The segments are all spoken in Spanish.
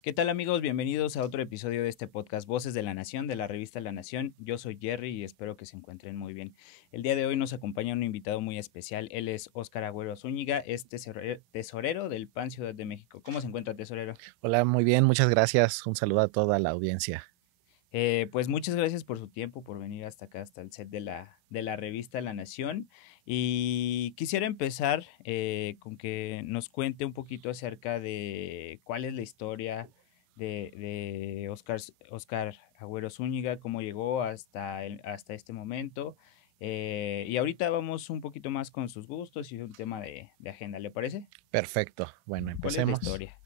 ¿Qué tal amigos? Bienvenidos a otro episodio de este podcast Voces de la Nación, de la revista La Nación. Yo soy Jerry y espero que se encuentren muy bien. El día de hoy nos acompaña un invitado muy especial. Él es Óscar Agüero Zúñiga, es tesorero del PAN Ciudad de México. ¿Cómo se encuentra, tesorero? Hola, muy bien, muchas gracias. Un saludo a toda la audiencia. Pues muchas gracias por su tiempo, por venir hasta acá, hasta el set de la revista La Nación. Y quisiera empezar con que nos cuente un poquito acerca de cuál es la historia de Óscar Agüero Zúñiga, cómo llegó hasta este momento. Y ahorita vamos un poquito más con sus gustos y un tema de agenda, ¿le parece? Perfecto. Bueno, ¿Cuál es la empecemos. historia?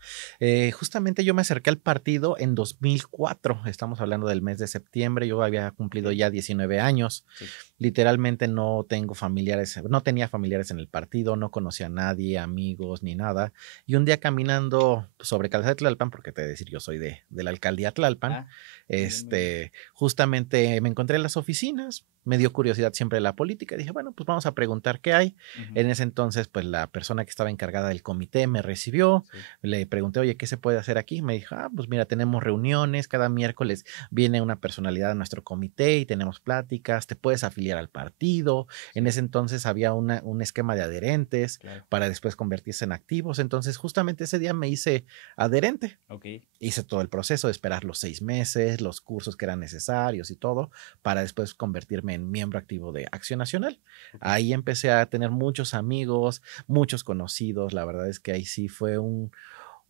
Justamente yo me acerqué al partido en 2004. Estamos hablando del mes de septiembre. Yo había cumplido Ok, ya 19 años. sí. Literalmente no tengo familiares, no tenía familiares en el partido, no conocía a nadie, amigos ni nada. Y un día caminando sobre Calzada de Tlalpan, porque te he de decir, yo soy de la alcaldía Tlalpan, Ah, muy bien, muy bien. justamente me encontré en las oficinas. Me dio curiosidad siempre la política. Dije, bueno, pues vamos a preguntar qué hay. Ujú, En ese entonces, pues la persona que estaba encargada del comité me recibió. sí. Le pregunté, oye, ¿qué se puede hacer aquí? Me dijo, pues mira, tenemos reuniones, cada miércoles viene una personalidad de nuestro comité y tenemos pláticas, te puedes afiliar al partido. En Sí, ese entonces había un esquema de adherentes claro. para después convertirse en activos. Entonces, justamente ese día me hice adherente. Ok. Hice todo el proceso de esperar los 6 meses, los cursos que eran necesarios y todo, para después convertirme en miembro activo de Acción Nacional. Ok. Ahí empecé a tener muchos amigos, muchos conocidos. La verdad es que ahí sí fue un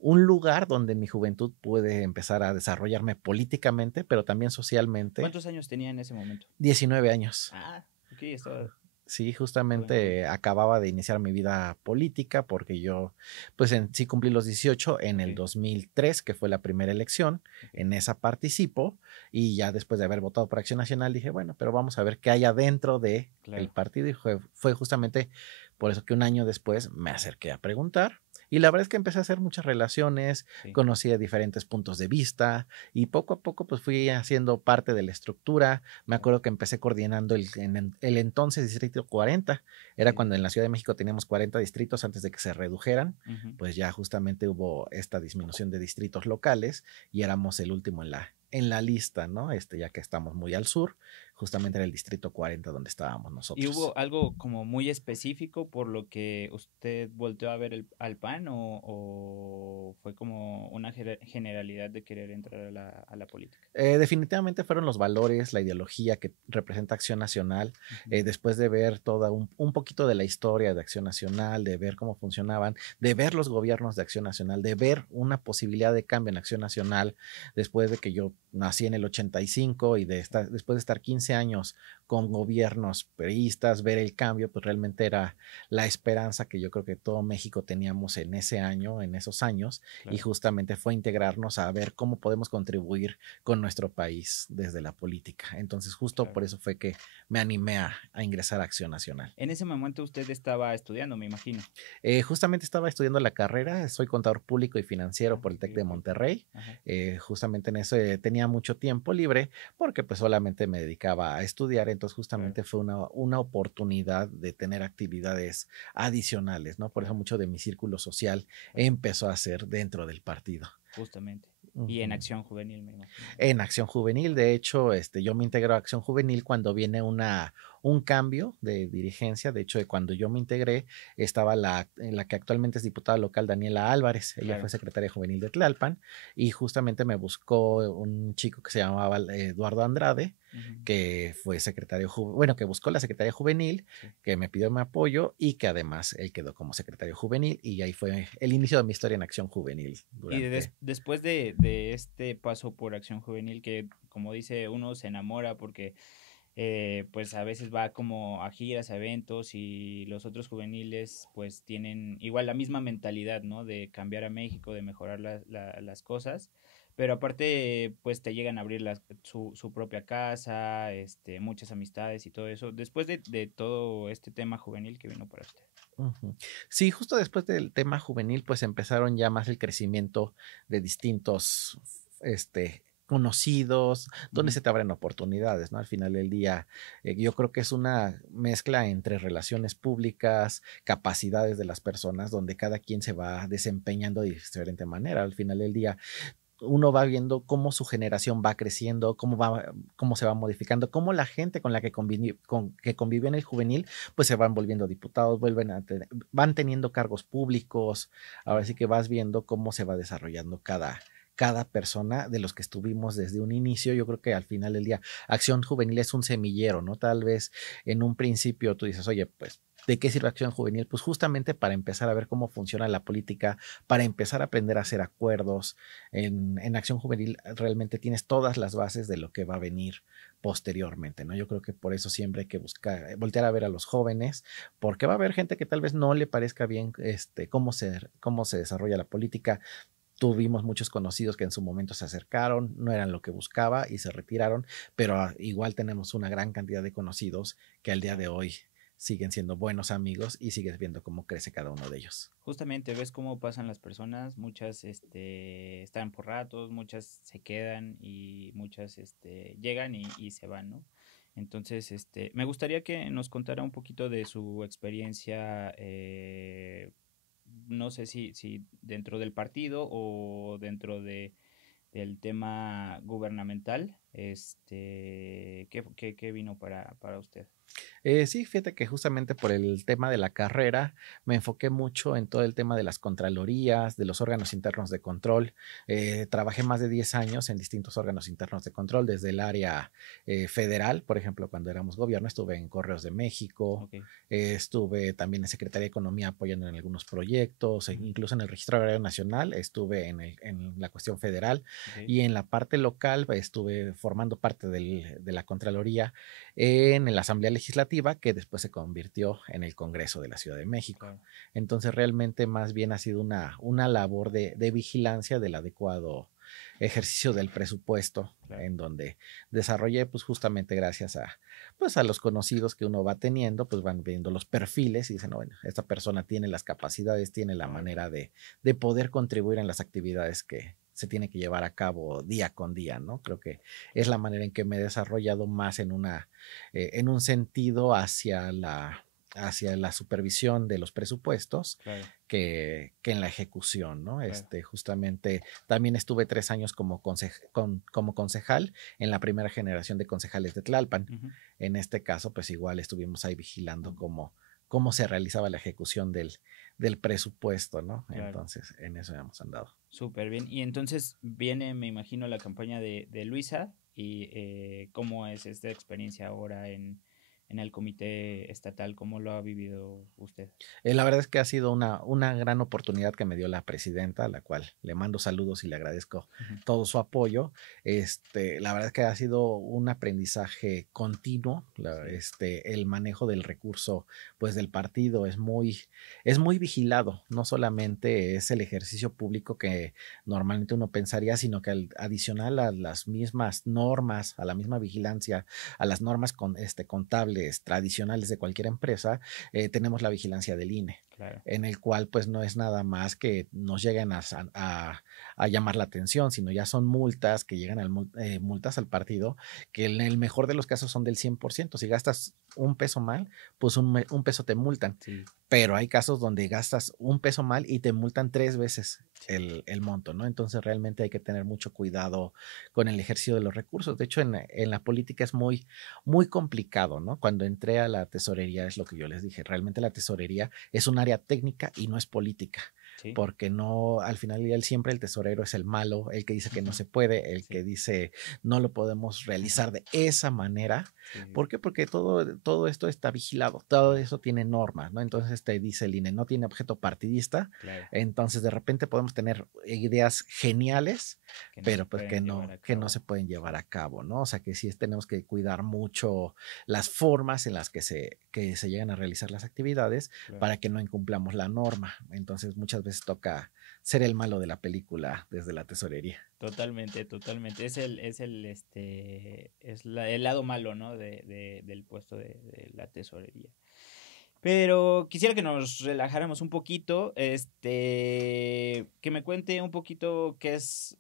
lugar donde en mi juventud pude empezar a desarrollarme políticamente, pero también socialmente. ¿Cuántos años tenía en ese momento? 19 años. Ah, ok, estaba Sí, joven, joven. justamente acababa de iniciar mi vida política porque yo, pues en sí cumplí los 18 en Ok, el 2003, que fue la primera elección. ok, En esa participo y ya después de haber votado por Acción Nacional dije, bueno, pero vamos a ver qué hay adentro de el claro. partido y fue justamente por eso que un año después me acerqué a preguntar. Y la verdad es que empecé a hacer muchas relaciones, Sí, conocí de diferentes puntos de vista y poco a poco pues fui haciendo parte de la estructura. Me claro. acuerdo que empecé coordinando el entonces Distrito 40. Era Sí, sí, cuando en sí. la Ciudad de México teníamos 40 distritos antes de que se redujeran. Ujú. Pues ya justamente hubo esta disminución de distritos locales y éramos el último en la lista, ¿no? Ya que estamos muy al sur, justamente era el Distrito 40 donde estábamos ¿Y nosotros. hubo algo como muy específico por lo que usted volteó a ver al PAN o fue como una generalidad de querer entrar a la política? Definitivamente fueron los valores, la ideología que representa Acción Nacional. Ujú, Después de ver toda un poquito de la historia de Acción Nacional, de ver cómo funcionaban, de ver los gobiernos de Acción Nacional, de ver una posibilidad de cambio en Acción Nacional, después de que yo nací en el 85 y después de estar 15 años con gobiernos peristas, ver el cambio, pues realmente era la esperanza que yo creo que todo México teníamos en ese año, en esos años, y claro. justamente fue integrarnos a ver cómo podemos contribuir con nuestro país desde la política. Entonces, justo Claro. por eso fue que me animé a ingresar a Acción Nacional. En ese momento usted estaba estudiando, me imagino. Justamente estaba estudiando la carrera, soy contador público y Ah, financiero por el ok, TEC de ok. Monterrey. Ajá. Justamente en eso tenía mucho tiempo libre porque pues solamente me dedicaba a estudiar, entonces Claro, justamente fue una oportunidad de tener actividades adicionales, ¿no? Por eso claro, mucho de mi círculo social claro. empezó a ser dentro del partido. Justamente. Y en Ujú. acción juvenil, me imagino, ¿no? En Acción Juvenil. De hecho, yo me integro a Acción Juvenil cuando viene un cambio de dirigencia. De hecho, cuando yo me integré, estaba la que actualmente es diputada local, Daniela Álvarez. Ella fue Claro. secretaria juvenil de Tlalpan y justamente me buscó un chico que se llamaba Eduardo Andrade, Ujú, que fue bueno, que buscó la secretaria juvenil, sí. que me pidió mi apoyo y que además él quedó como secretario juvenil y ahí fue el inicio de mi historia en Acción Juvenil Y durante. después de este paso por acción juvenil, que como dice uno se enamora porque pues a veces va como a giras, a eventos y los otros juveniles pues tienen igual la misma mentalidad, ¿no? De cambiar a México, de mejorar las cosas, pero aparte pues te llegan a abrir su propia casa, muchas amistades y todo eso, después de todo este tema juvenil que vino para usted. Ujú. Sí, justo después del tema juvenil, pues empezaron ya más el crecimiento de distintos, conocidos, donde Ujú, se te abren oportunidades, ¿no? Al final del día, yo creo que es una mezcla entre relaciones públicas, capacidades de las personas, donde cada quien se va desempeñando de diferente manera. Al final del día, uno va viendo cómo su generación va creciendo, cómo se va modificando, cómo la gente con la que convivió en el juvenil, pues se van volviendo diputados, van teniendo cargos públicos. Ahora sí Claro. que vas viendo cómo se va desarrollando cada persona de los que estuvimos desde un inicio. Yo creo que al final del día, Acción Juvenil es un semillero, ¿no? Tal vez en un principio tú dices, oye, pues, ¿de qué sirve Acción Juvenil? Pues justamente para empezar a ver cómo funciona la política, para empezar a aprender a hacer acuerdos. En Acción Juvenil realmente tienes todas las bases de lo que va a venir posteriormente, ¿no? Yo creo que por eso siempre hay que buscar, voltear a ver a los jóvenes, porque va a haber gente que tal vez no le parezca bien cómo se desarrolla la política. Tuvimos muchos conocidos que en su momento se acercaron, no eran lo que buscaba y se retiraron, pero igual tenemos una gran cantidad de conocidos que al día de hoy siguen siendo buenos amigos y sigues viendo cómo crece cada uno de ellos. Justamente ves cómo pasan las personas, muchas están por ratos, muchas se quedan y muchas llegan y se van, ¿no? Entonces, me gustaría que nos contara un poquito de su experiencia, no sé si dentro del partido o dentro del tema gubernamental, ¿qué vino para usted? Sí, fíjate que justamente por el tema de la carrera me enfoqué mucho en todo el tema de las contralorías, de los órganos internos de control. Trabajé más de 10 años en distintos órganos internos de control, desde el área federal, por ejemplo, cuando éramos gobierno, estuve en Correos de México, Ok. estuve también en Secretaría de Economía apoyando en algunos proyectos, Ujú. incluso en el Registro Agrario Nacional, estuve en la cuestión federal Ok. y en la parte local estuve formando parte de la Contraloría en la Asamblea Legislativa, que después se convirtió en el Congreso de la Ciudad de México. Claro. Entonces, realmente más bien ha sido una labor de vigilancia del adecuado ejercicio del presupuesto, Claro. en donde desarrollé, pues justamente gracias pues, a los conocidos que uno va teniendo, pues van viendo los perfiles y dicen, no, bueno, esta persona tiene las capacidades, tiene la Claro. manera de poder contribuir en las actividades que se tiene que llevar a cabo día con día, ¿no? Creo que es la manera en que me he desarrollado más en un sentido hacia la supervisión de los presupuestos Claro. que en la ejecución, ¿no? Claro. Justamente también estuve 3 años como concejal en la primera generación de concejales de Tlalpan. Ujú. En este caso, pues igual estuvimos ahí vigilando cómo se realizaba la ejecución del presupuesto, ¿no? Claro. Entonces, en eso hemos andado. Súper bien. Y entonces viene, me imagino, la campaña de Luisa y cómo es esta experiencia ahora en el comité estatal, cómo lo ha vivido usted. La verdad es que ha sido una gran oportunidad que me dio la presidenta, a la cual le mando saludos y le agradezco Ujú. todo su apoyo. La verdad es que ha sido un aprendizaje continuo. Sí. El manejo del recurso, pues del partido es muy vigilado. No solamente es el ejercicio público que normalmente uno pensaría, sino que adicional a las mismas normas, a la misma vigilancia, a las normas contables tradicionales de cualquier empresa, tenemos la vigilancia del INE, Claro. en el cual pues no es nada más que nos lleguen a llamar la atención, sino ya son multas que llegan multas al partido, que en el mejor de los casos son del 100%. Si gastas un peso mal, pues un peso te multan. Sí. Pero hay casos donde gastas un peso mal y te multan 3 veces Sí. el monto, ¿no? Entonces realmente hay que tener mucho cuidado con el ejercicio de los recursos. De hecho, en la política es muy complicado, ¿no? Cuando entré a la tesorería es lo que yo les dije, realmente la tesorería es un área técnica y no es política, Sí. porque no, al final del día siempre el tesorero es el malo, el que dice que no Ujú. se puede, el que Sí. dice no lo podemos realizar de esa manera. Sí, sí, ¿Por qué? Porque todo esto está vigilado, todo claro. eso tiene normas, ¿no? Entonces te dice el INE, no tiene objeto partidista, Claro. entonces de repente podemos tener ideas geniales, Que no se pero pues pueden llevar a que no se cabo. pueden llevar Sí. a cabo, ¿no? O sea que sí tenemos que cuidar mucho las formas en las que se llegan a realizar las actividades Claro. para que no incumplamos la norma. Entonces muchas veces toca ser el malo de la película desde la tesorería. Totalmente, totalmente. El lado malo, ¿no? Del puesto de la tesorería. Pero quisiera que nos relajáramos un poquito, que me cuente un poquito qué es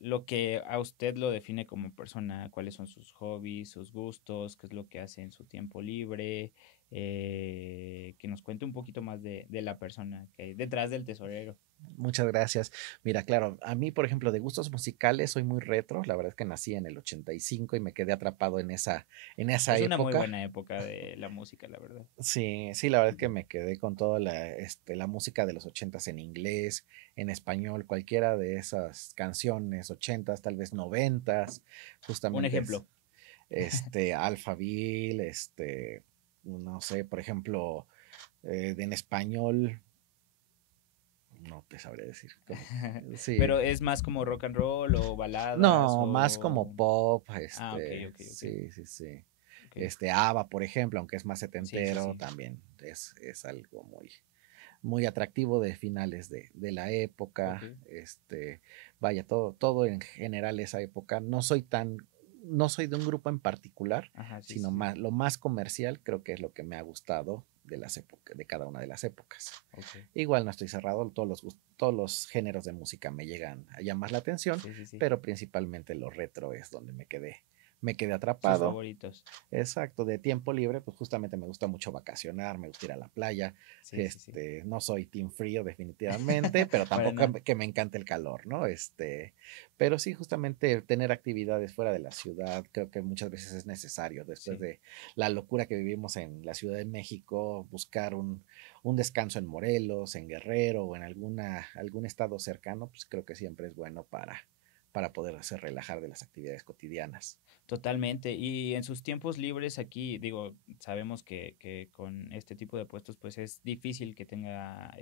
lo que a usted lo define como persona, cuáles son sus hobbies, sus gustos, qué es lo que hace en su tiempo libre, que nos cuente un poquito más de la persona que hay detrás del tesorero. Muchas gracias. Mira, claro, a mí, por ejemplo, de gustos musicales soy muy retro. La verdad es que nací en el 85 y me quedé atrapado en esa Es una muy época. buena época de la música, la verdad. Sí, sí, la verdad es que me quedé con toda la música de los ochentas en inglés, en español, cualquiera de esas canciones, ochentas, tal vez noventas, Un justamente es, ejemplo. Alphaville, no sé, por ejemplo, en español, no te sabré decir. Sí, Pero es más como rock and roll o baladas no, más como o... pop, Ah, ok, ok, ok. sí, sí, sí. Ok. ABBA, por ejemplo, aunque es más Sí, sí, setentero, sí. también es algo muy atractivo de finales de la Ok. época. Vaya, todo en general esa época. No soy de un grupo en particular, Ajá, sí, sino sí, sí. más, lo más comercial creo que es lo que me ha gustado de las épocas, de cada una de las épocas. Ok. Igual no estoy cerrado, todos los géneros de música me llegan a llamar la atención, Sí, sí, sí. pero principalmente lo retro es donde me quedé Sus atrapado. favoritos. Exacto, de tiempo libre, pues justamente me gusta mucho vacacionar, me gusta ir a la playa. Sí, sí, sí. No soy team frío definitivamente, pero Para tampoco nada. que me encante el calor, ¿no? Pero sí, justamente tener actividades fuera de la ciudad, creo que muchas veces es necesario después Sí. de la locura que vivimos en la Ciudad de México, buscar un descanso en Morelos, en Guerrero o en algún estado cercano, pues creo que siempre es bueno para poderse relajar de las actividades cotidianas. Totalmente. Y en sus tiempos libres aquí, digo, sabemos que con este tipo de puestos pues es difícil que tenga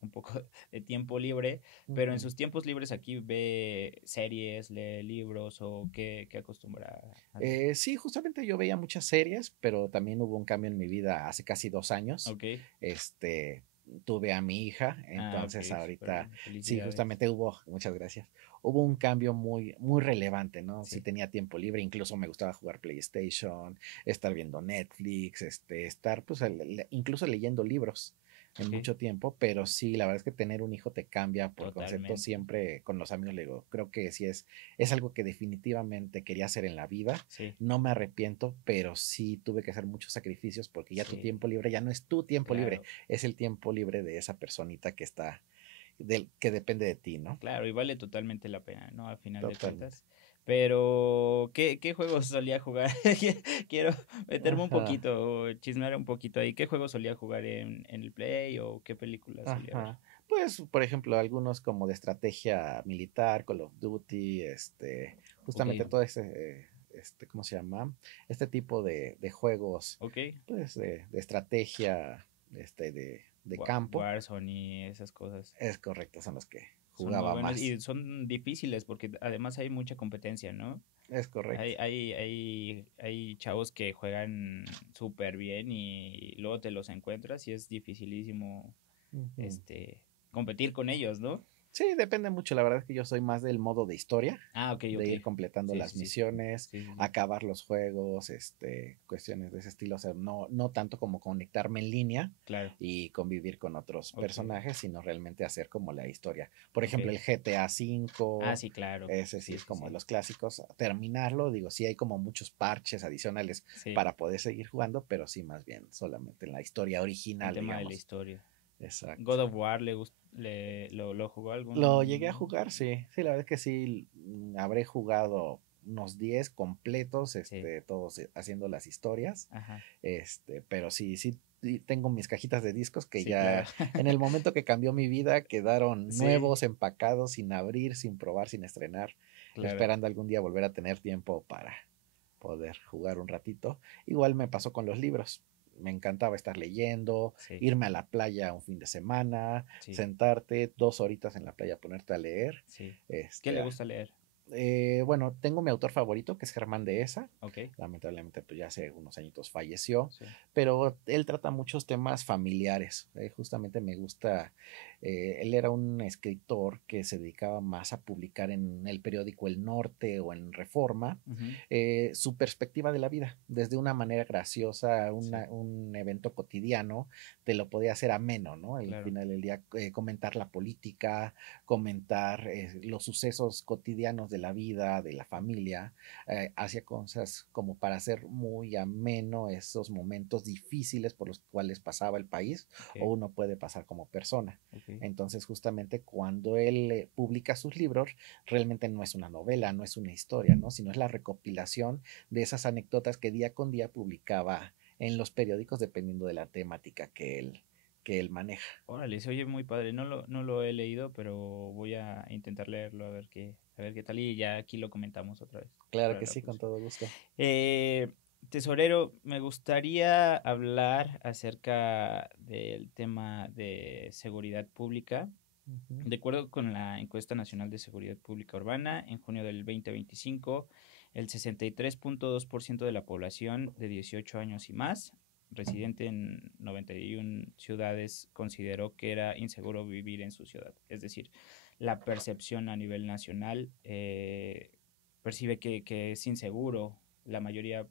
un poco de tiempo libre, pero en Ujú. sus tiempos libres aquí ve series, lee libros o qué acostumbra a hacer. Sí, justamente yo veía muchas series, pero también hubo un cambio en mi vida hace casi 2 años. Ok. Este, tuve a mi hija, Ah, entonces ok, súper ahorita bien. sí, Felicidades. justamente muchas gracias, hubo un cambio muy relevante, ¿no? Sí Sí. tenía tiempo libre, incluso me gustaba jugar PlayStation, estar viendo Netflix, estar pues incluso leyendo libros en Ok. mucho tiempo, pero sí, la verdad es que tener un hijo te cambia por concepto. Totalmente. Siempre con los amigos le digo, creo que sí es algo que definitivamente quería hacer en la vida. Sí, No me arrepiento, pero sí tuve que hacer muchos sacrificios porque ya tu sí, tiempo libre ya no es tu tiempo libre, claro. es el tiempo libre de esa personita que depende de ti, ¿no? Claro, y vale totalmente la pena, ¿no? Al final de Totalmente. cuentas. Pero, ¿qué juegos solía jugar? Quiero meterme un Ajá, poquito, o chismear un poquito ahí. ¿Qué juegos solía jugar en el Play o qué películas solía ver? ajá. Pues, por ejemplo, algunos como de estrategia militar, Call of Duty, Ok, justamente todo ¿cómo se llama? Este tipo de juegos, ok. pues, de estrategia, de campo. Warzone y esas cosas. Es correcto, son los que Son muy jugaba buenos más. y son difíciles porque además hay mucha competencia, ¿no? Es correcto. Hay chavos que juegan súper bien y luego te los encuentras y es dificilísimo Ujú. este competir con ellos, ¿no? Sí, depende mucho. La verdad es que yo soy más del modo de historia, Ah, ok, de ok. ir completando Sí, las sí, sí. misiones, Sí, sí, sí. acabar los juegos, cuestiones de ese estilo. O sea, no tanto como conectarme en línea Claro. y convivir con otros Ok, personajes, sino realmente hacer como la historia. Por ok. ejemplo, el GTA Ah, V, sí, claro. ese sí Sí, es sí, como de sí. los clásicos. Terminarlo, digo, sí hay como muchos parches adicionales Sí, para poder seguir jugando, pero sí más bien solamente en la historia el original, tema de la digamos. historia. Exacto. God of War lo jugó Lo llegué a algún. jugar, sí. Sí, la verdad es que sí, habré jugado unos 10 completos, Sí, todos haciendo las historias. ajá. Pero sí tengo mis cajitas de discos que Sí, claro. ya en el momento que cambió mi vida quedaron Sí, nuevos, empacados, sin abrir, sin probar, sin estrenar, claro. esperando algún día volver a tener tiempo para poder jugar un ratito. Igual me pasó con los libros. Me encantaba estar leyendo, Sí, irme a la playa un fin de semana, sí, sentarte 2 horitas en la playa, ponerte a leer. sí. ¿Qué Este, le ah, gusta leer? bueno, tengo mi autor favorito, que es Germán Dehesa. Ok, Lamentablemente, pues ya hace unos añitos falleció, sí. pero él trata muchos temas familiares. Justamente me gusta, él era un escritor que se dedicaba más a publicar en el periódico El Norte o en Reforma, Ujú, su perspectiva de la vida, desde una manera graciosa, sí, un evento cotidiano, te lo podía hacer ameno, ¿no? Al claro. final del día, comentar la política, comentar los sucesos cotidianos de la vida, de la familia, hacía cosas como para hacer muy ameno esos momentos difíciles por los cuales pasaba el país Ok, o uno puede pasar como persona. ok. Entonces, justamente cuando él publica sus libros, realmente no es una novela, no es una historia, ¿no? Sino es la recopilación de esas anécdotas que día con día publicaba en los periódicos dependiendo de la temática que él maneja. Órale, se oye muy padre. No lo he leído, pero voy a intentar leerlo a ver qué tal. Y ya aquí lo comentamos otra vez Claro para que la sí, con próxima. todo gusto. Eh, Tesorero, me gustaría hablar acerca del tema de seguridad pública. Ujú. De acuerdo con la encuesta nacional de seguridad pública urbana, en junio del 2025, el 63.2% de la población de 18 años y más, residente en 91 ciudades, consideró que era inseguro vivir en su ciudad. Es decir, la percepción a nivel nacional percibe que es inseguro, la mayoría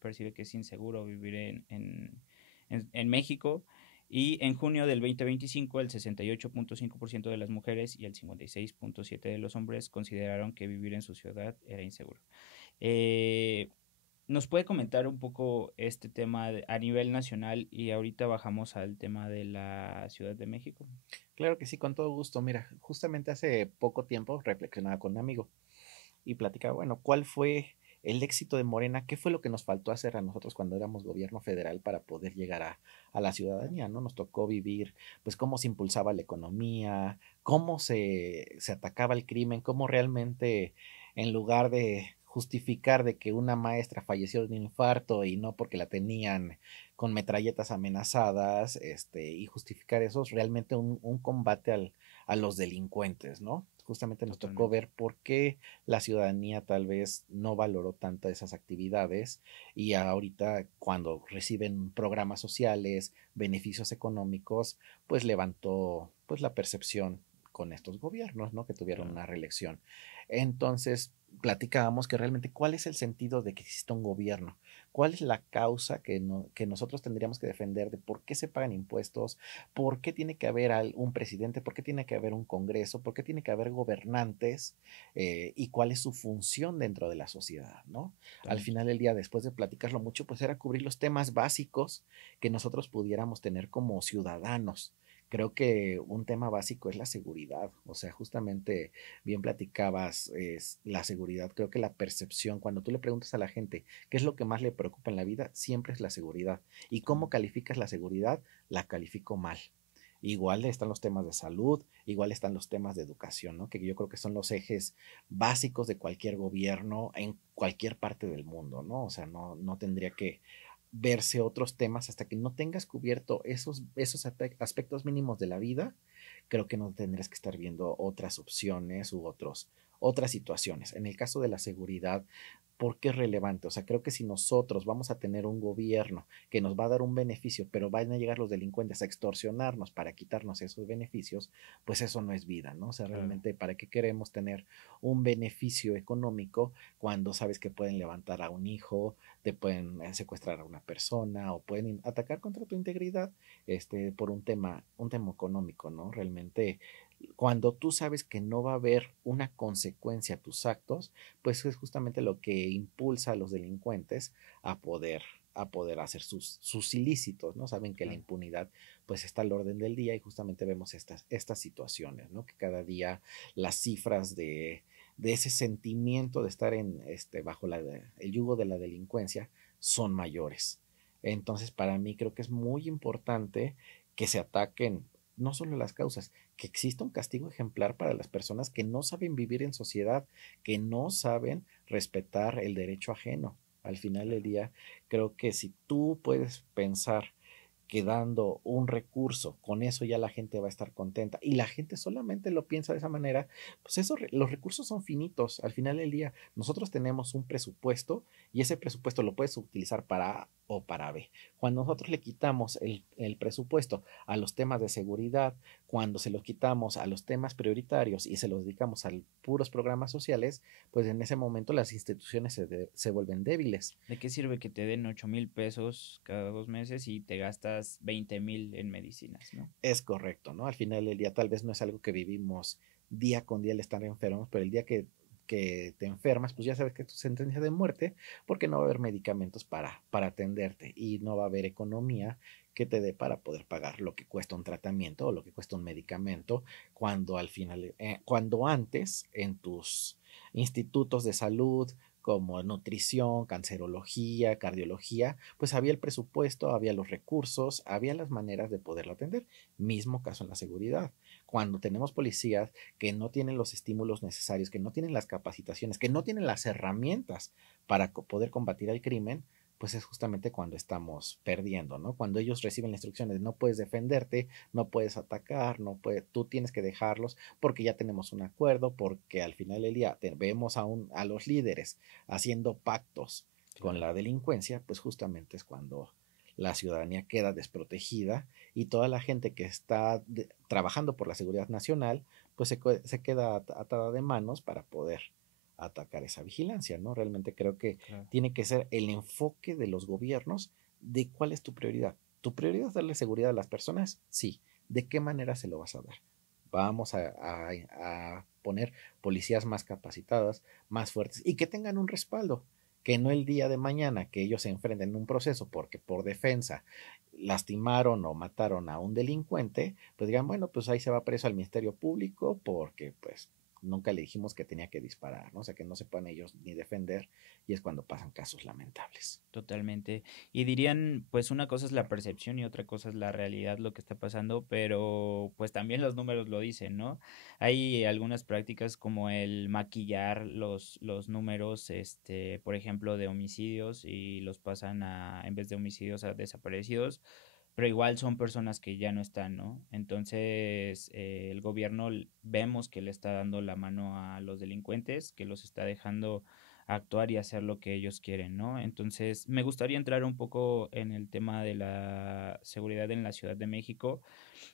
percibe que es inseguro vivir en México. Y en junio del 2025, el 68.5% de las mujeres y el 56.7% de los hombres consideraron que vivir en su ciudad era inseguro. Eh, ¿Nos puede comentar un poco este tema a nivel nacional y ahorita bajamos al tema de la Ciudad de México? Claro que sí, con todo gusto. Mira, justamente hace poco tiempo reflexionaba con un amigo y platicaba, bueno, ¿cuál fue el éxito de Morena? ¿Qué fue lo que nos faltó hacer a nosotros cuando éramos gobierno federal para poder llegar a la ciudadanía, ¿no? Nos tocó vivir, pues, cómo se impulsaba la economía, cómo se atacaba el crimen, cómo realmente, en lugar de justificar de que una maestra falleció de un infarto y no porque la tenían con metralletas amenazadas, y justificar eso, es realmente un combate a los delincuentes, ¿no? Justamente nos tocó Totalmente. ver por qué la ciudadanía tal vez no valoró tanto esas actividades y ahorita cuando reciben programas sociales, beneficios económicos, pues levantó pues la percepción con estos gobiernos, ¿no? Que tuvieron Claro. una reelección. Entonces, platicábamos que realmente cuál es el sentido de que exista un gobierno, cuál es la causa que, no, que nosotros tendríamos que defender de por qué se pagan impuestos, por qué tiene que haber un presidente, por qué tiene que haber un congreso, por qué tiene que haber gobernantes y cuál es su función dentro de la sociedad, ¿no? Al Totalmente. final del día, después de platicarlo mucho, pues era cubrir los temas básicos que nosotros pudiéramos tener como ciudadanos. Creo que un tema básico es la seguridad, o sea, justamente bien platicabas, es la seguridad, creo que la percepción, cuando tú le preguntas a la gente qué es lo que más le preocupa en la vida, siempre es la seguridad. ¿Y cómo Totalmente. calificas la seguridad? La califico mal. Igual están los temas de salud, igual están los temas de educación, ¿no? Que yo creo que son los ejes básicos de cualquier gobierno en cualquier parte del mundo, ¿no? O sea, no tendría que verse otros temas hasta que no tengas cubierto esos aspectos mínimos de la vida, creo que no tendrás que estar viendo otras opciones u otras situaciones. En el caso de la seguridad, ¿por qué es relevante? O sea, creo que si nosotros vamos a tener un gobierno que nos va a dar un beneficio, pero van a llegar los delincuentes a extorsionarnos para quitarnos esos beneficios, pues eso no es vida, ¿no? O sea, Claro. realmente, ¿para qué queremos tener un beneficio económico cuando sabes que pueden levantar a un hijo, te pueden secuestrar a una persona o pueden atacar contra tu integridad por un tema económico, ¿no? Realmente, cuando tú sabes que no va a haber una consecuencia a tus actos, pues es justamente lo que impulsa a los delincuentes a poder a poder hacer sus ilícitos, ¿no? Saben que la Claro. impunidad pues está al orden del día y justamente vemos estas situaciones, ¿no? Que cada día las cifras de ese sentimiento de estar bajo el yugo de la delincuencia son mayores. Entonces, para mí creo que es muy importante que se ataquen no solo las causas, que exista un castigo ejemplar para las personas que no saben vivir en sociedad, que no saben respetar el derecho ajeno. Al final del Claro. día, creo que si tú puedes pensar que dando un recurso, con eso ya la gente va a estar contenta. Y la gente solamente lo piensa de esa manera, pues eso, los recursos son finitos. Al final del día, nosotros tenemos un presupuesto y ese presupuesto lo puedes utilizar para A o para B. Cuando nosotros le quitamos el presupuesto a los temas de seguridad, cuando se los quitamos a los temas prioritarios y se los dedicamos a puros programas sociales, pues en ese momento las instituciones se vuelven débiles. ¿De qué sirve que te den 8,000 pesos cada 2 meses y te gastas 20,000 en medicinas, ¿no? Es correcto, ¿no? Al final del día tal vez no es algo que vivimos día con día el estar enfermos, pero el día que que te enfermas, pues ya sabes que es tu sentencia de muerte, porque no va a haber medicamentos para atenderte y no va a haber economía que te dé para poder pagar lo que cuesta un tratamiento o lo que cuesta un medicamento, cuando al final, cuando antes en tus institutos de salud como nutrición, cancerología, cardiología, pues había el presupuesto, había los recursos, había las maneras de poderlo atender. Mismo caso en la seguridad. Cuando tenemos policías que no tienen los estímulos necesarios, que no tienen las capacitaciones, que no tienen las herramientas para poder combatir el crimen, pues es justamente cuando estamos perdiendo, ¿no? Cuando ellos reciben las instrucciones, no puedes defenderte, no puedes atacar, no puedes, tú tienes que dejarlos porque ya tenemos un acuerdo, porque al final del día vemos a los líderes haciendo pactos con Claro. la delincuencia, pues justamente es cuando la ciudadanía queda desprotegida y toda la gente que está trabajando por la seguridad nacional, pues se queda atada de manos para poder atacar esa vigilancia, ¿no? Realmente creo que Claro. tiene que ser el enfoque de los gobiernos de cuál es tu prioridad. ¿Tu prioridad es darle seguridad a las personas? Sí. ¿De qué manera se lo vas a dar? Vamos a poner policías más capacitadas, más fuertes y que tengan un respaldo, que no el día de mañana que ellos se enfrenten en un proceso porque por defensa lastimaron o mataron a un delincuente, pues digan, bueno, pues ahí se va preso al Ministerio Público porque pues nunca le dijimos que tenía que disparar, ¿no? O sea, que no se pueden ellos ni defender y es cuando pasan casos lamentables. Totalmente. Y dirían, pues una cosa es la percepción y otra cosa es la realidad, lo que está pasando, pero pues también los números lo dicen, ¿no? Hay algunas prácticas como el maquillar los números, por ejemplo, de homicidios y los pasan a, en vez de homicidios, a desaparecidos, pero igual son personas que ya no están, ¿no? Entonces, el gobierno vemos que le está dando la mano a los delincuentes, que los está dejando actuar y hacer lo que ellos quieren, ¿no? Entonces, me gustaría entrar un poco en el tema de la seguridad en la Ciudad de México.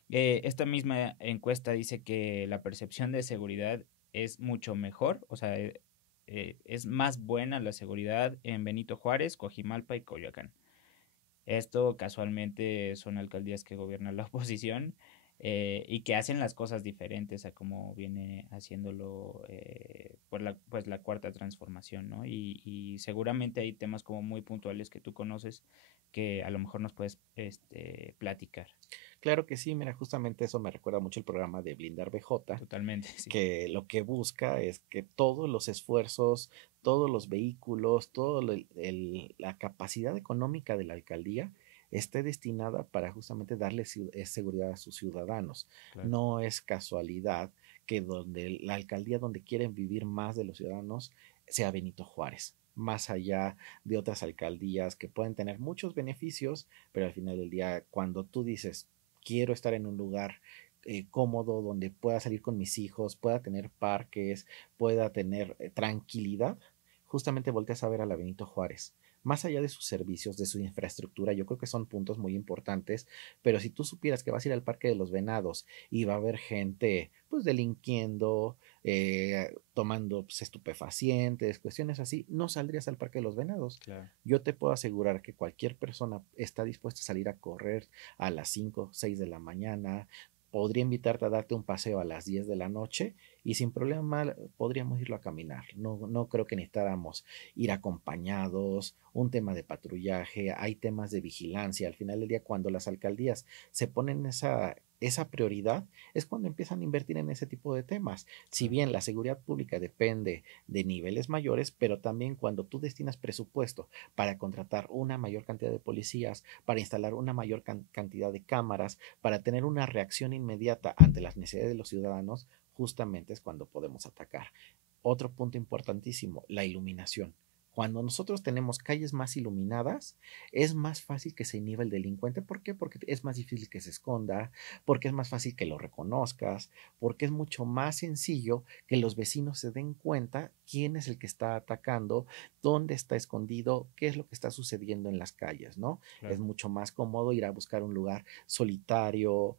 Esta misma encuesta dice que la percepción de seguridad es mucho mejor, o sea, es más buena la seguridad en Benito Juárez, Coajimalpa y Coyoacán. Esto casualmente son alcaldías que gobierna la oposición y que hacen las cosas diferentes a como viene haciéndolo pues la cuarta transformación, ¿no? Y seguramente hay temas como muy puntuales que tú conoces que a lo mejor nos puedes platicar. Claro que sí, mira, justamente eso me recuerda mucho el programa de Blindar BJ, Totalmente, sí. que lo que busca es que todos los esfuerzos, todos los vehículos, toda la capacidad económica de la alcaldía esté destinada para justamente darle seguridad a sus ciudadanos. Claro. No es casualidad que donde la alcaldía donde quieren vivir más de los ciudadanos sea Benito Juárez, más allá de otras alcaldías que pueden tener muchos beneficios, pero al final del día, cuando tú dices, quiero estar en un lugar cómodo, donde pueda salir con mis hijos, pueda tener parques, pueda tener tranquilidad, justamente volteas a ver a la Benito Juárez. Más allá de sus servicios, de su infraestructura, yo creo que son puntos muy importantes, pero si tú supieras que vas a ir al Parque de los Venados y va a haber gente pues delinquiendo, tomando pues, estupefacientes, cuestiones así, no saldrías al Parque de los Venados. Claro. Yo te puedo asegurar que cualquier persona está dispuesta a salir a correr a las 5, 6 de la mañana, podría invitarte a darte un paseo a las 10 de la noche y sin problema podríamos irlo a caminar. No, no creo que necesitáramos ir acompañados, un tema de patrullaje, hay temas de vigilancia. Al final del día, cuando las alcaldías se ponen esa prioridad, es cuando empiezan a invertir en ese tipo de temas. Si Claro. bien la seguridad pública depende de niveles mayores, pero también cuando tú destinas presupuesto para contratar una mayor cantidad de policías, para instalar una mayor cantidad de cámaras, para tener una reacción inmediata ante las necesidades de los ciudadanos, justamente es cuando podemos atacar. Otro punto importantísimo, la iluminación. Cuando nosotros tenemos calles más iluminadas, es más fácil que se inhiba el delincuente. ¿Por qué? Porque es más difícil que se esconda, porque es más fácil que lo reconozcas, porque es mucho más sencillo que los vecinos se den cuenta quién es el que está atacando, dónde está escondido, qué es lo que está sucediendo en las calles, ¿no? Es Claro. mucho más cómodo ir a buscar un lugar solitario,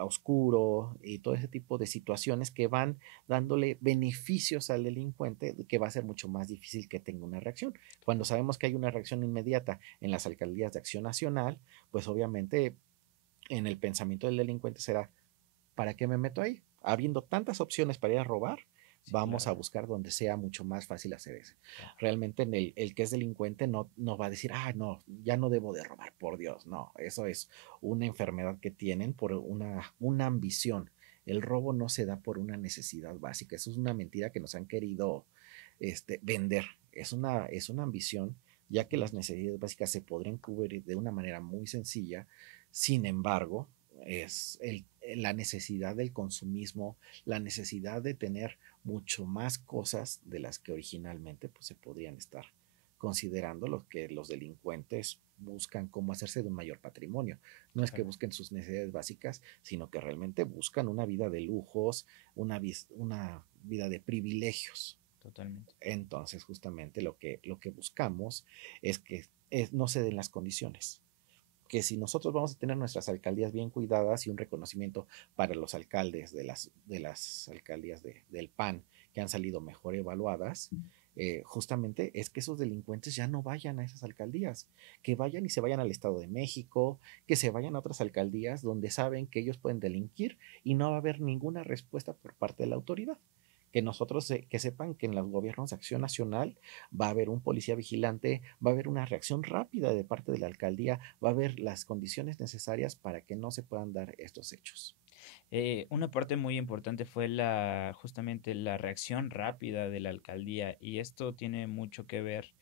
oscuro y todo ese tipo de situaciones que van dándole beneficios al delincuente, que va a ser mucho más difícil que tenga una reacción. Cuando sabemos que hay una reacción inmediata en las alcaldías de Acción Nacional, pues obviamente en el pensamiento del delincuente será, ¿para qué me meto ahí? Habiendo tantas opciones para ir a robar, Sí, vamos a claro, buscar donde sea mucho más fácil hacer eso. claro. Realmente el que es delincuente no va a decir, ah, no, ya no debo de robar, por Dios, no, eso es una enfermedad que tienen por una ambición. El robo no se da por una necesidad básica, eso es una mentira que nos han querido vender, es una ambición, ya que las necesidades básicas se podrían cubrir de una manera muy sencilla. Sin embargo, es la necesidad del consumismo, la necesidad de tener mucho más cosas de las que originalmente pues, se podrían estar considerando lo que los delincuentes buscan cómo hacerse de un mayor patrimonio. No es que Claro, busquen sus necesidades básicas, sino que realmente buscan una vida de lujos, una vida de privilegios. totalmente. Entonces, justamente lo que buscamos es que no se den las condiciones. Que si nosotros vamos a tener nuestras alcaldías bien cuidadas y un reconocimiento para los alcaldes de las alcaldías del PAN que han salido mejor evaluadas, justamente es que esos delincuentes ya no vayan a esas alcaldías, que vayan y se vayan al Estado de México, que se vayan a otras alcaldías donde saben que ellos pueden delinquir y no va a haber ninguna respuesta por parte de la autoridad. Que nosotros que sepan que en los gobiernos de acción nacional va a haber un policía vigilante, va a haber una reacción rápida de parte de la alcaldía, va a haber las condiciones necesarias para que no se puedan dar estos hechos. Una parte muy importante fue justamente la reacción rápida de la alcaldía y esto tiene mucho que ver,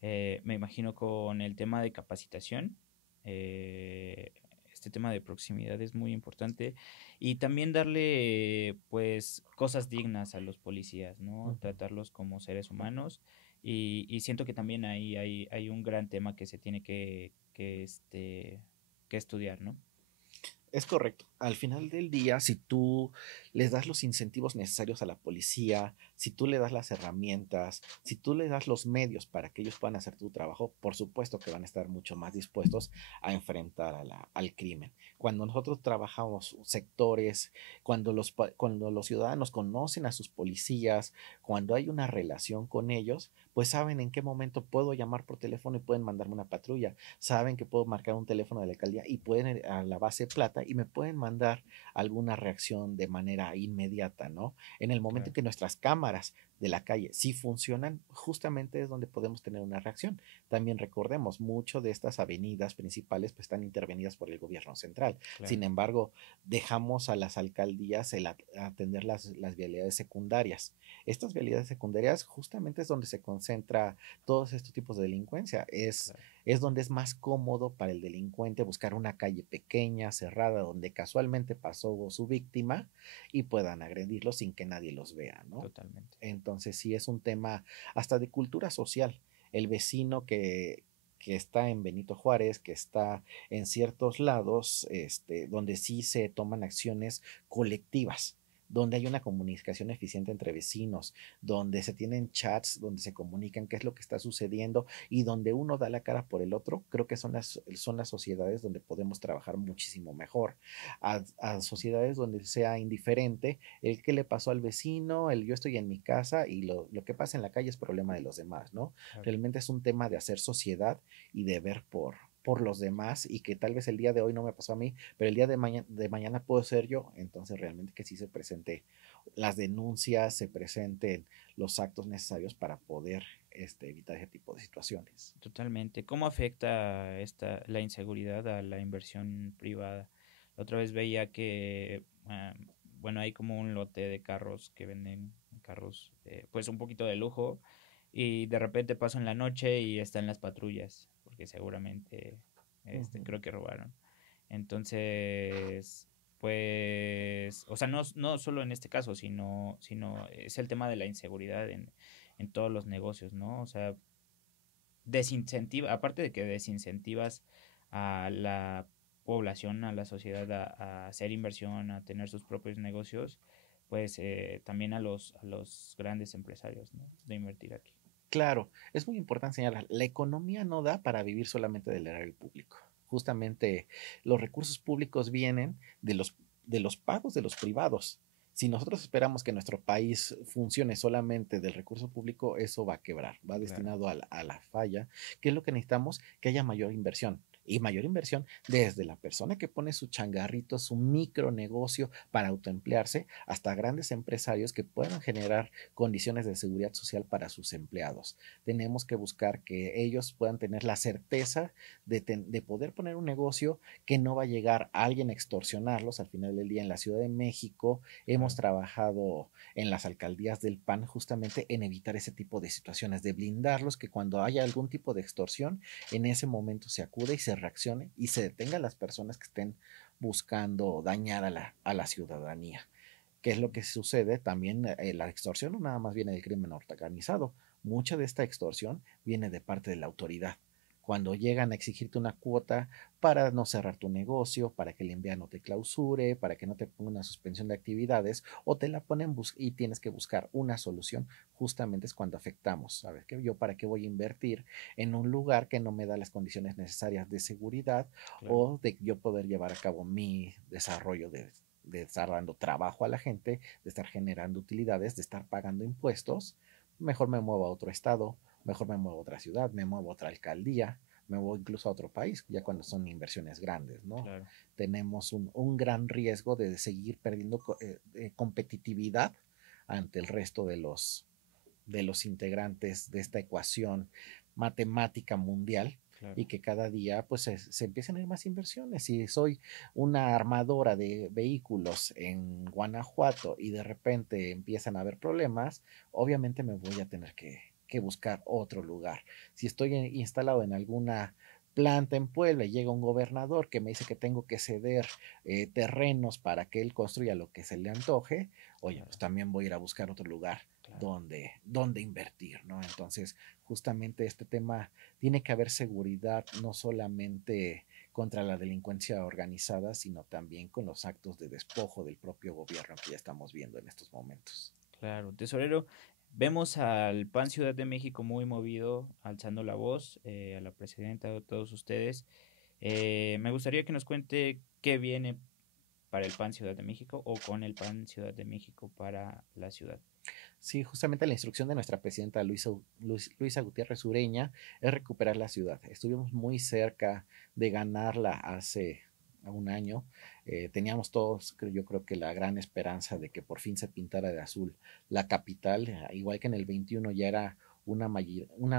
me imagino, con el tema de capacitación. Eh, este tema de proximidad es muy importante y también darle, pues, cosas dignas a los policías, ¿no? Ujú. Tratarlos como seres humanos y siento que también ahí hay un gran tema que se tiene que estudiar, ¿no? Es correcto. Al final del día, si tú les das los incentivos necesarios a la policía, si tú le das las herramientas, si tú le das los medios para que ellos puedan hacer tu trabajo, por supuesto que van a estar mucho más dispuestos a enfrentar al crimen. Cuando nosotros trabajamos sectores, cuando los ciudadanos conocen a sus policías, cuando hay una relación con ellos, pues saben en qué momento puedo llamar por teléfono y pueden mandarme una patrulla, saben que puedo marcar un teléfono de la alcaldía y pueden ir a la base plata y me pueden mandar alguna reacción de manera inmediata, ¿no? En el momento en Claro, que nuestras cámaras de la calle sí funcionan, justamente es donde podemos tener una reacción. También recordemos, mucho de estas avenidas principales pues, están intervenidas por el gobierno central. Sin claro. embargo, dejamos a las alcaldías el atender las vialidades secundarias. Estas vialidades secundarias justamente es donde se concentra todos estos tipos de delincuencia. Es Claro, es donde es más cómodo para el delincuente buscar una calle pequeña, cerrada, donde casualmente pasó su víctima y puedan agredirlo sin que nadie los vea, ¿no? totalmente. Entonces sí es un tema hasta de cultura social. El vecino que está en Benito Juárez, que está en ciertos lados, donde sí se toman acciones colectivas, donde hay una comunicación eficiente entre vecinos, donde se tienen chats, donde se comunican qué es lo que está sucediendo y donde uno da la cara por el otro, creo que son las sociedades donde podemos trabajar muchísimo mejor. A sociedades donde sea indiferente el qué le pasó al vecino, el yo estoy en mi casa y lo que pasa en la calle es problema de los demás, ¿no? Claro, Realmente es un tema de hacer sociedad y de ver por los demás y que tal vez el día de hoy no me pasó a mí, pero el día de mañana puedo ser yo, entonces realmente que sí se presente las denuncias, se presenten los actos necesarios para poder evitar ese tipo de situaciones. totalmente. ¿Cómo afecta la inseguridad a la inversión privada? La otra vez veía que, bueno, hay como un lote de carros que venden carros, pues un poquito de lujo, y de repente paso en la noche y están las patrullas, porque seguramente, Ujú. creo que robaron. Entonces, pues, o sea, no solo en este caso, sino es el tema de la inseguridad en todos los negocios, ¿no? O sea, aparte de que desincentivas a la población, a la sociedad a hacer inversión, a tener sus propios negocios, pues también a los grandes empresarios, ¿no? De invertir aquí. Claro, es muy importante señalar, la economía no da para vivir solamente del erario público. Justamente los recursos públicos vienen de los pagos de los privados. Si nosotros esperamos que nuestro país funcione solamente del recurso público, eso va a quebrar, va Claro, destinado a la falla. ¿Qué es lo que necesitamos? Que haya mayor inversión. y mayor inversión desde la persona que pone su changarrito, su micronegocio para autoemplearse, hasta grandes empresarios que puedan generar condiciones de seguridad social para sus empleados. Tenemos que buscar que ellos puedan tener la certeza de poder poner un negocio que no va a llegar a alguien a extorsionarlos. Al final del día, en la Ciudad de México hemos Claro. trabajado en las alcaldías del PAN justamente en evitar ese tipo de situaciones, de blindarlos, que cuando haya algún tipo de extorsión, en ese momento se acude y se reaccione y se detenga a las personas que estén buscando dañar a la ciudadanía. ¿Qué es lo que sucede? También la extorsión no nada más viene del crimen organizado, mucha de esta extorsión viene de parte de la autoridad. Cuando llegan a exigirte una cuota para no cerrar tu negocio, para que el envío no te clausure, para que no te ponga una suspensión de actividades, o te la ponen y tienes que buscar una solución, justamente es cuando afectamos. ¿Sabes qué? Yo para qué voy a invertir en un lugar que no me da las condiciones necesarias de seguridad Claro. o de yo poder llevar a cabo mi desarrollo de estar dando trabajo a la gente, de estar generando utilidades, de estar pagando impuestos? Mejor me muevo a otro estado, mejor me muevo a otra ciudad, me muevo a otra alcaldía, me muevo incluso a otro país, ya cuando son inversiones grandes, ¿no? Claro. Tenemos un gran riesgo de seguir perdiendo competitividad ante el resto de los integrantes de esta ecuación matemática mundial, Claro. y que cada día pues se empiecen a ir más inversiones. Si soy una armadora de vehículos en Guanajuato y de repente empiezan a haber problemas, obviamente me voy a tener que buscar otro lugar. Si estoy instalado en alguna planta en Puebla y llega un gobernador que me dice que tengo que ceder terrenos para que él construya lo que se le antoje, oye, Claro. pues también voy a ir a buscar otro lugar Claro. donde invertir, ¿no? Entonces, justamente este tema, tiene que haber seguridad no solamente contra la delincuencia organizada, sino también con los actos de despojo del propio gobierno que ya estamos viendo en estos momentos. Claro, tesorero, vemos al PAN Ciudad de México muy movido, alzando la voz, a la presidenta, a todos ustedes. Me gustaría que nos cuente qué viene para el PAN Ciudad de México o con el PAN Ciudad de México para la ciudad. Sí, justamente la instrucción de nuestra presidenta Luisa Gutiérrez Ureña es recuperar la ciudad. Estuvimos muy cerca de ganarla hace un año. Teníamos todos, yo creo que la gran esperanza de que por fin se pintara de azul la capital, igual que en el 21 ya era una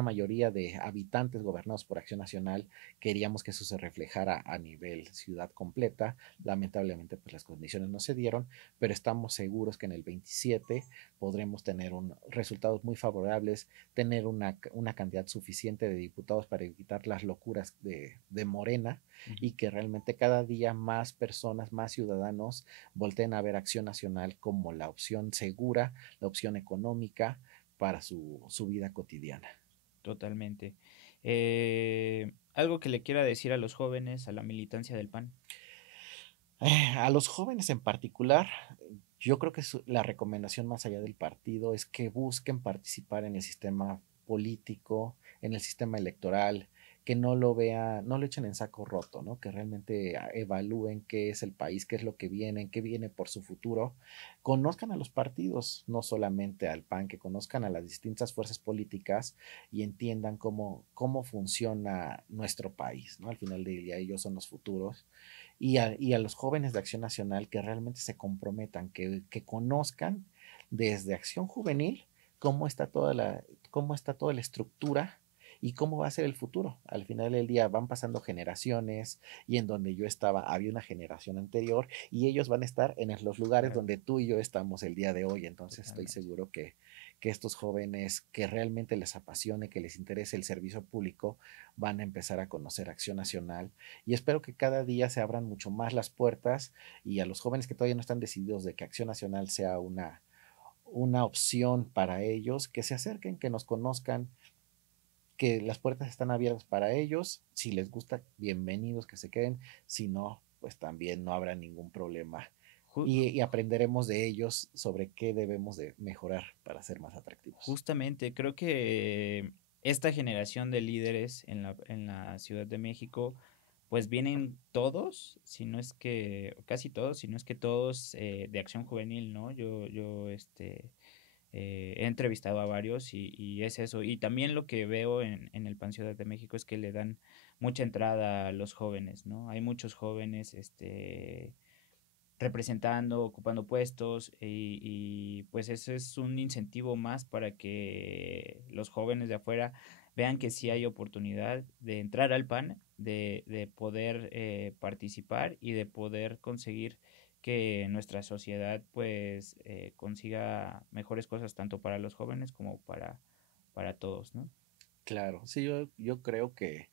mayoría de habitantes gobernados por Acción Nacional. Queríamos que eso se reflejara a nivel ciudad completa. Lamentablemente, pues las condiciones no se dieron, pero estamos seguros que en el 27 podremos tener resultados muy favorables, tener una cantidad suficiente de diputados para evitar las locuras de Morena, Ujú. y que realmente cada día más personas, más ciudadanos volteen a ver Acción Nacional como la opción segura, la opción económica para su vida cotidiana. Totalmente. Algo que le quiera decir a los jóvenes, a la militancia del PAN. A los jóvenes en particular, yo creo que la recomendación más allá del partido es que busquen participar en el sistema político, en el sistema electoral, que no lo vean, no lo echen en saco roto, ¿no? Que realmente evalúen qué es el país, qué es lo que viene, qué viene por su futuro. Conozcan a los partidos, no solamente al PAN, que conozcan a las distintas fuerzas políticas y entiendan cómo funciona nuestro país, ¿no? Al final del día ellos son los futuros, y a los jóvenes de Acción Nacional que realmente se comprometan, que conozcan desde Acción Juvenil cómo está cómo está toda la estructura y cómo va a ser el futuro. Al final del día van pasando generaciones, y en donde yo estaba había una generación anterior, y ellos van a estar en los lugares Claro, donde tú y yo estamos el día de hoy. Entonces estoy totalmente. seguro que estos jóvenes que realmente les apasione, que les interese el servicio público, van a empezar a conocer Acción Nacional, y espero que cada día se abran mucho más las puertas, y a los jóvenes que todavía no están decididos de que Acción Nacional sea una opción para ellos, que se acerquen, que nos conozcan, que las puertas están abiertas para ellos. Si les gusta, bienvenidos, que se queden. Si no, pues también no habrá ningún problema. Ju- Y aprenderemos de ellos sobre qué debemos de mejorar para ser más atractivos. Justamente, creo que esta generación de líderes en la Ciudad de México, pues vienen todos, si no es que, casi todos, si no es que todos de Acción Juvenil, ¿no? he entrevistado a varios y es eso. Y también lo que veo en el PAN Ciudad de México es que le dan mucha entrada a los jóvenes, ¿no? Hay muchos jóvenes, representando, ocupando puestos pues eso es un incentivo más para que los jóvenes de afuera vean que sí hay oportunidad de entrar al PAN, de poder participar y de poder conseguir que nuestra sociedad pues consiga mejores cosas tanto para los jóvenes como para todos, ¿no? Claro, sí, yo creo que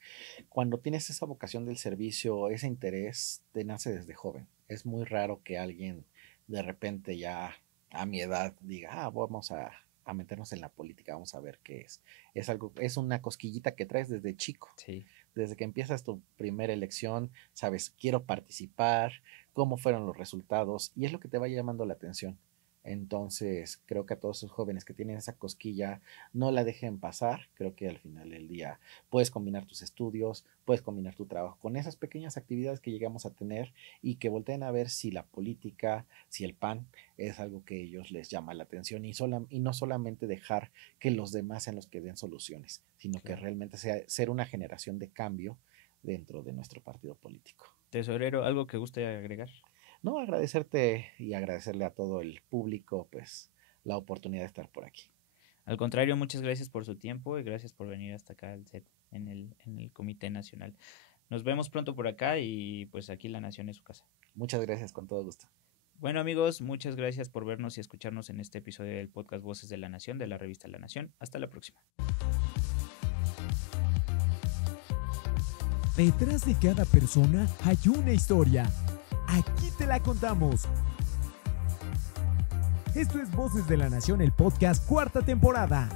cuando tienes esa vocación del servicio, ese interés te nace desde joven. Es muy raro que alguien de repente ya a mi edad diga, vamos a meternos en la política, vamos a ver qué es. Es algo, es una cosquillita que traes desde chico. Sí. Desde que empiezas tu primera elección, sabes, quiero participar, cómo fueron los resultados, y es lo que te va llamando la atención. Entonces, creo que a todos esos jóvenes que tienen esa cosquilla, no la dejen pasar. Creo que al final del día puedes combinar tus estudios, puedes combinar tu trabajo con esas pequeñas actividades que llegamos a tener y que volteen a ver si la política, si el PAN es algo que a ellos les llama la atención y no solamente dejar que los demás sean los que den soluciones, sino que realmente ser una generación de cambio dentro de nuestro partido político. Tesorero, ¿algo que guste agregar? No, agradecerte y agradecerle a todo el público, pues, la oportunidad de estar por aquí. Al contrario, muchas gracias por su tiempo y gracias por venir hasta acá al set en el Comité Nacional. Nos vemos pronto por acá y pues aquí La Nación es su casa. Muchas gracias, con todo gusto. Bueno amigos, muchas gracias por vernos y escucharnos en este episodio del podcast Voces de la Nación, de la revista La Nación. Hasta la próxima. Detrás de cada persona hay una historia. Aquí te la contamos. Esto es Voces de la Nación, el podcast, 4ª temporada.